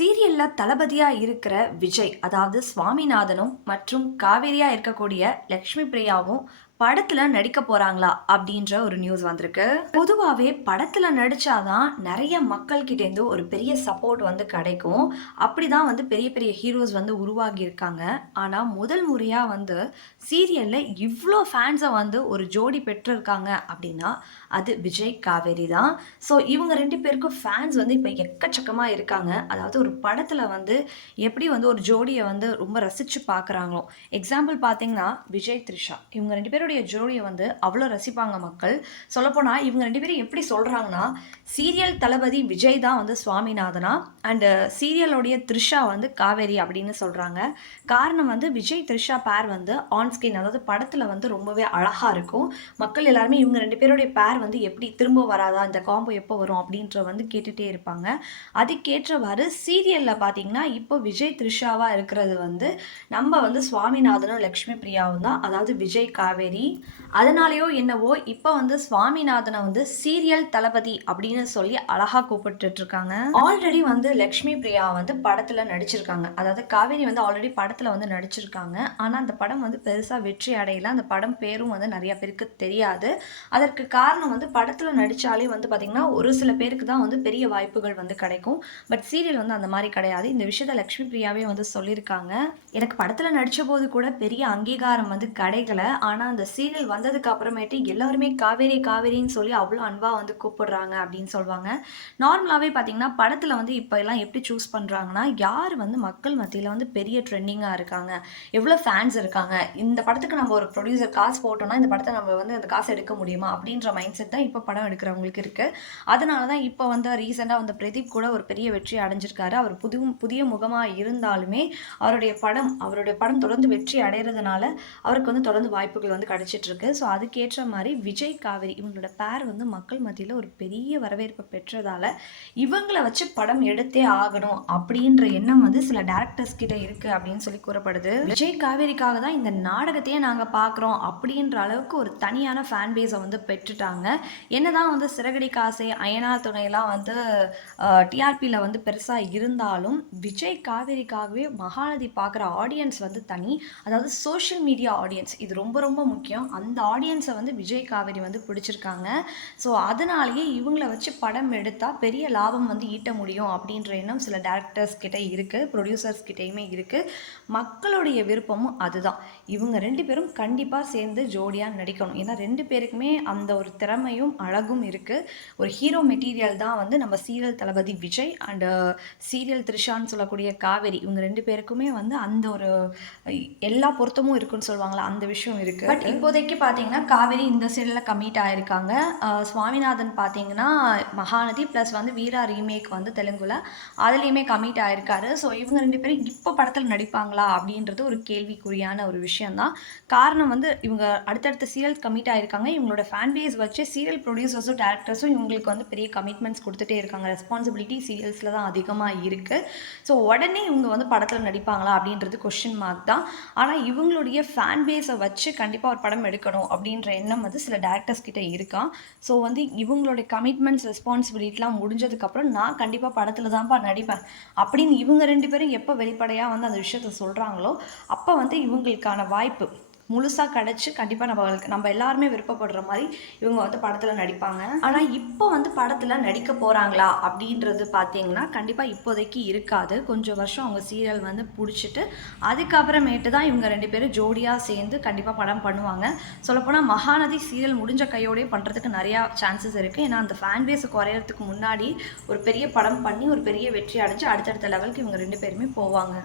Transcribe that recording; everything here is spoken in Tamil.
சீரியல்ல தளபதியா இருக்கிற விஜய் அதாவது சுவாமிநாதனும் மற்றும் காவேரியா இருக்கக்கூடிய லக்ஷ்மி பிரியாவும் படத்துல நடிக்க போறாங்களா அப்படின்ற ஒரு நியூஸ் வந்திருக்கு. பொதுவாகவே படத்துல நடிச்சாதான் நிறைய மக்கள் கிட்ட இருந்து ஒரு பெரிய சப்போர்ட் வந்து கிடைக்கும். அப்படிதான் வந்து பெரிய பெரிய ஹீரோஸ் வந்து உருவாகி இருக்காங்க. ஆனா முதல் முறையா வந்து சீரியல்ல இவ்வளோ ஃபேன்ஸை வந்து ஒரு ஜோடி பெற்றிருக்காங்க அப்படின்னா அது விஜய் காவேரி தான். ஸோ இவங்க ரெண்டு பேருக்கும் ஃபேன்ஸ் வந்து இப்போ எக்கச்சக்கமாக இருக்காங்க. அதாவது ஒரு படத்தில் வந்து எப்படி வந்து ஒரு ஜோடியை வந்து ரொம்ப ரசித்து பார்க்குறாங்களோ எக்ஸாம்பிள் பார்த்தீங்கன்னா விஜய் த்ரிஷா. இவங்க ரெண்டு இவங்களுடைய ஜோடியை வந்து அவ்வளோ ரசிப்பாங்க மக்கள். சொல்லப்போனால் இவங்க ரெண்டு பேரும் எப்படி சொல்கிறாங்கன்னா சீரியல் தளபதி விஜய் தான் வந்து சுவாமிநாதனா? அண்டு சீரியலுடைய த்ரிஷா வந்து காவேரி அப்படின்னு சொல்கிறாங்க காரணம் வந்து விஜய் த்ரிஷா பேர் வந்து ஆன் ஸ்கிரீன் அதாவது படத்தில் வந்து ரொம்பவே அழகாக இருக்கும். மக்கள் எல்லாருமே இவங்க ரெண்டு பேருடைய பேர் வந்து எப்படி திரும்ப வராதா இந்த காம்போ எப்போ வரும் அப்படின்ற வந்து கேட்டுகிட்டே இருப்பாங்க. அதுக்கேற்றவாறு சீரியலில் பார்த்தீங்கன்னா இப்போ விஜய் த்ரிஷாவாக இருக்கிறது வந்து நம்ம வந்து சுவாமிநாதனும் லக்ஷ்மி பிரியாவும் தான். அதாவது விஜய் காவேரி அதனாலேயோ என்னவோ இப்போ வந்து சுவாமிநாதனை வந்து சீரியல் தளபதி அப்படின்னு சொல்லி அழகாக கூப்பிட்டுட்டு இருக்காங்க ஆல்ரெடி வந்து லக்ஷ்மி பிரியா வந்து படத்தில் நடிச்சிருக்காங்க. அதாவது காவேரி வந்து ஆல்ரெடி படத்தில் வந்து நடிச்சிருக்காங்க. ஆனால் அந்த படம் வந்து பெருசாக வெற்றி அடையல. அந்த படம் பேரும் வந்து நிறைய பேருக்கு தெரியாது. அதற்கு காரணம் வந்து படத்தில் நடித்தாலே வந்து பார்த்திங்கன்னா ஒரு சில பேருக்கு தான் வந்து பெரிய வாய்ப்புகள் வந்து கிடைக்கும். பட் சீரியல் வந்து அந்த மாதிரி கிடையாது. இந்த விஷயத்த லக்ஷ்மி பிரியாவே வந்து சொல்லியிருக்காங்க. எனக்கு படத்தில் நடித்த போது கூட பெரிய அங்கீகாரம் வந்து கிடைக்கல. ஆனால் அந்த சீரியல் வந்ததுக்கு அப்புறமேட்டு எல்லாருமே காவேரி காவேரின்னு சொல்லி அவ்வளோ அன்பாக வந்து கூப்பிடுறாங்க அப்படின்னு சொல்லுவாங்க. நார்மலாகவே பார்த்தீங்கன்னா படத்தில் வந்து இப்போ எல்லாம் எப்படி சூஸ் பண்ணுறாங்கன்னா யார் வந்து மக்கள் மத்தியில் வந்து பெரிய ட்ரெண்டிங்காக இருக்காங்க எவ்வளோ ஃபேன்ஸ் இருக்காங்க இந்த படத்துக்கு நம்ம ஒரு ப்ரொடியூசர் காசு போட்டோம்னா இந்த படத்தை நம்ம வந்து அந்த காசு எடுக்க முடியுமா அப்படின்ற மைண்ட் செட் தான் இப்போ படம் எடுக்கிறவங்களுக்கு இருக்குது அதனால தான் இப்போ வந்து ரீசெண்டாக வந்து பிரதீப் கூட ஒரு பெரிய வெற்றி அடைஞ்சிருக்காரு. அவர் புது புதிய முகமாக இருந்தாலுமே அவருடைய படம் அவருடைய படம் தொடர்ந்து வெற்றி அடைகிறதுனால அவருக்கு வந்து தொடர்ந்து வாய்ப்புகள் வந்து கிடச்சிட்ருக்கு. ஸோ அதுக்கேற்ற மாதிரி விஜய் காவேரி இவங்களோட பேர் வந்து மக்கள் மத்தியில் ஒரு பெரிய வரவேற்பை பெற்றதால இவங்களை வச்சு படம் எடுத்தே ஆகணும் அப்படின்ற எண்ணம் வந்து சில டேரக்டர்ஸ் கிட்ட இருக்குது அப்படின்னு சொல்லி கூறப்படுது. விஜய் காவேரிக்காக தான் இந்த நாடகத்தையே நாங்கள் பார்க்குறோம் அப்படின்ற அளவுக்கு ஒரு தனியான ஃபேன் பேஸை வந்து பெற்றுட்டாங்க. என்னதான் வந்து சிறகடி காசை அயனா துணையெல்லாம் வந்து டிஆர்பியில் வந்து பெருசாக இருந்தாலும் விஜய் காவேரிக்காகவே மகாநதி பார்க்குற ஆடியன்ஸ் வந்து தனி. அதாவது சோஷியல் மீடியா ஆடியன்ஸ் இது ரொம்ப ரொம்ப முக்கியம். அந்த ஆடியன்ஸை வந்து விஜய் காவேரி வந்து பிடிச்சிருக்காங்க. ஸோ அதனாலேயே இவங்கள வச்சு படம் எடுத்தால் பெரிய லாபம் வந்து ஈட்ட முடியும் அப்படின்ற எண்ணம் சில டேரக்டர்ஸ் கிட்டே இருக்குது ப்ரொடியூசர்ஸ் கிட்டேயுமே இருக்குது மக்களுடைய விருப்பமும் அதுதான். இவங்க ரெண்டு பேரும் கண்டிப்பாக சேர்ந்து ஜோடியாக நடிக்கணும். ஏன்னா ரெண்டு பேருக்குமே அந்த ஒரு திறமையும் அழகும் இருக்குது ஒரு ஹீரோ மெட்டீரியல் தான் வந்து நம்ம serial Thalapathy Vijay and serial uh, த்ரிஷான்னு சொல்லக்கூடிய காவேரி. இவங்க ரெண்டு பேருக்குமே வந்து அந்த ஒரு எல்லா பொருத்தமும் இருக்குன்னு சொல்லுவாங்களா? அந்த விஷயம் இருக்குது பட் இப்போதைக்கு பார்த்தீங்கன்னா காவேரி இந்த சீரியலில் கமிட் ஆயிருக்காங்க. சுவாமிநாதன் பார்த்தீங்கன்னா மகாநதி ப்ளஸ் வந்து வீரா ரீமேக் வந்து தெலுங்குல அதுலேயுமே கமிட் ஆயிருக்காரு. ஸோ இவங்க ரெண்டு பேரும் இப்போ படத்தில் நடிப்பாங்களா அப்படின்றது ஒரு கேள்விக்குறியான ஒரு விஷயம்தான். காரணம் வந்து இவங்க அடுத்தடுத்த சீரியல் கம்மிட் ஆயிருக்காங்க. இவங்களோட ஃபேன் பேஸ் வச்சு சீரியல் ப்ரொடியூசர்ஸும் டேரக்டர்ஸும் இவங்களுக்கு வந்து பெரிய கமிட்மெண்ட்ஸ் கொடுத்துட்டே இருக்காங்க. ரெஸ்பான்சிபிலிட்டி சீரியல்ஸில் தான் அதிகமாக இருக்குது ஸோ உடனே இவங்க வந்து படத்தில் நடிப்பாங்களா அப்படின்றது கொஷின் மார்க் தான். ஆனால் இவங்களுடைய ஃபேன் பேஸை வச்சு கண்டிப்பாக ஒரு படம் எடுக்கணும் அப்படின்ற எண்ணம் வந்து சில டேரக்டர்ஸ் கிட்ட இருக்கான் ஸோ வந்து இவங்களுடைய கமிட்மெண்ட்ஸ் ரெஸ்பான்சிபிலிட்டிலாம் முடிஞ்சதுக்கப்புறம் நான் கண்டிப்பாக படத்தில் தான்ப்பா நடிப்பேன். அப்படின்னு இவங்க ரெண்டு பேரும் எப்போ வெளிப்படையாக வந்து அந்த விஷயத்த சொல்கிறாங்களோ அப்போ வந்து இவங்களுக்கான வாய்ப்பு. முழுசாக கிடச்சி கண்டிப்பாக நம்ம நம்ம எல்லாருமே விருப்பப்படுற மாதிரி இவங்க வந்து படத்தில் நடிப்பாங்க. ஆனால் இப்போ வந்து படத்தில் நடிக்க போகிறாங்களா அப்படின்றது பார்த்தீங்கன்னா கண்டிப்பாக இப்போதைக்கு இருக்காது. கொஞ்சம் வருஷம் அவங்க சீரியல் வந்து பிடிச்சிட்டு அதுக்கப்புறமேட்டு தான் இவங்க ரெண்டு பேரும் ஜோடியாக சேர்ந்து கண்டிப்பாக படம் பண்ணுவாங்க. சொல்லப்போனால் மகாநதி சீரியல் முடிஞ்ச கையோடய பண்ணுறதுக்கு நிறையா சான்சஸ் இருக்குது ஏன்னா அந்த ஃபேன் பேஸ் குறையறதுக்கு முன்னாடி ஒரு பெரிய படம் பண்ணி ஒரு பெரிய வெற்றி அடைஞ்சு அடுத்தடுத்த லெவலுக்கு இவங்க ரெண்டு பேருமே போவாங்க.